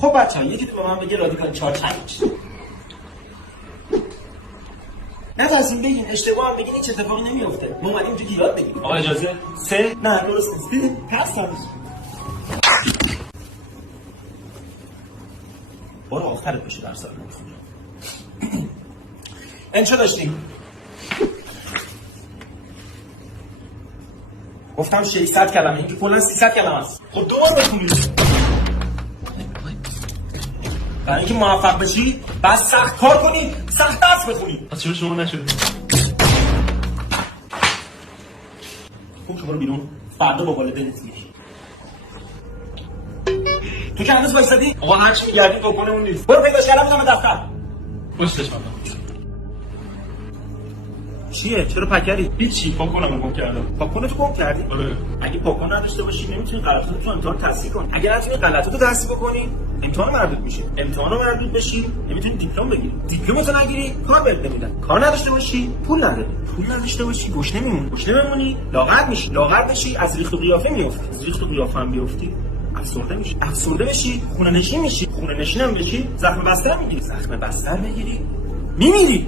خب بچه‌ها یکی تو به من بگه رادیکال 4 چند میشه؟ نترسین بگین، اشتباه هم بگین هیچ اتفاقی نمیفته. ما اومدیم اینجا یاد بگیریم. آقا اجازه 3 نه درست نیست. دیدین؟ پس نمیشه. برو آخرت بشه در سال نمیخونم. انشا داشتیم. گفتم 600 کلمه، این که کلا 300 کلمه است. خب دوبار بخونید. برای اینکه موفق بشی باید سخت کار کنی، سخت درس بخونی. از چرا شما نشده؟ خوب که برو بیرون، فردا با والدینت میری. تو که هنوز وایسادی؟ آقا هر چی میگردی بکنمون نیست. برو پیداش کردم میدم دفتر. پشتش مادم چیه؟ چرا پکری؟ هیچی، پاکنم گم کردم. پاکنتو گم کردی؟ آره. اگه پاکن نداشته باشی نمیتونی غلطاتو تو امتحان تصحیح کنی. اگه نتونی غلطاتو تصحیح بکنی امتحان مردود میشه. امتحانو مردود بشی نمیتونی دیپلم بگیری. دیپلمتو نگیری کار بهت نمیدن. کار نداشته باشی پول نداری. پول نداشته باشی گشنه میمونی. گشنه بمونی لاغر میشی. لاغر بشی از ریخت و قیافه میافتی. از ریخت و قیافه هم بیافتی افسرده میشی. افسرده بشی خونه نشین میشی. خونه نشینم بشی زخم بستر میگیری. زخم بستر بگیری میمیری.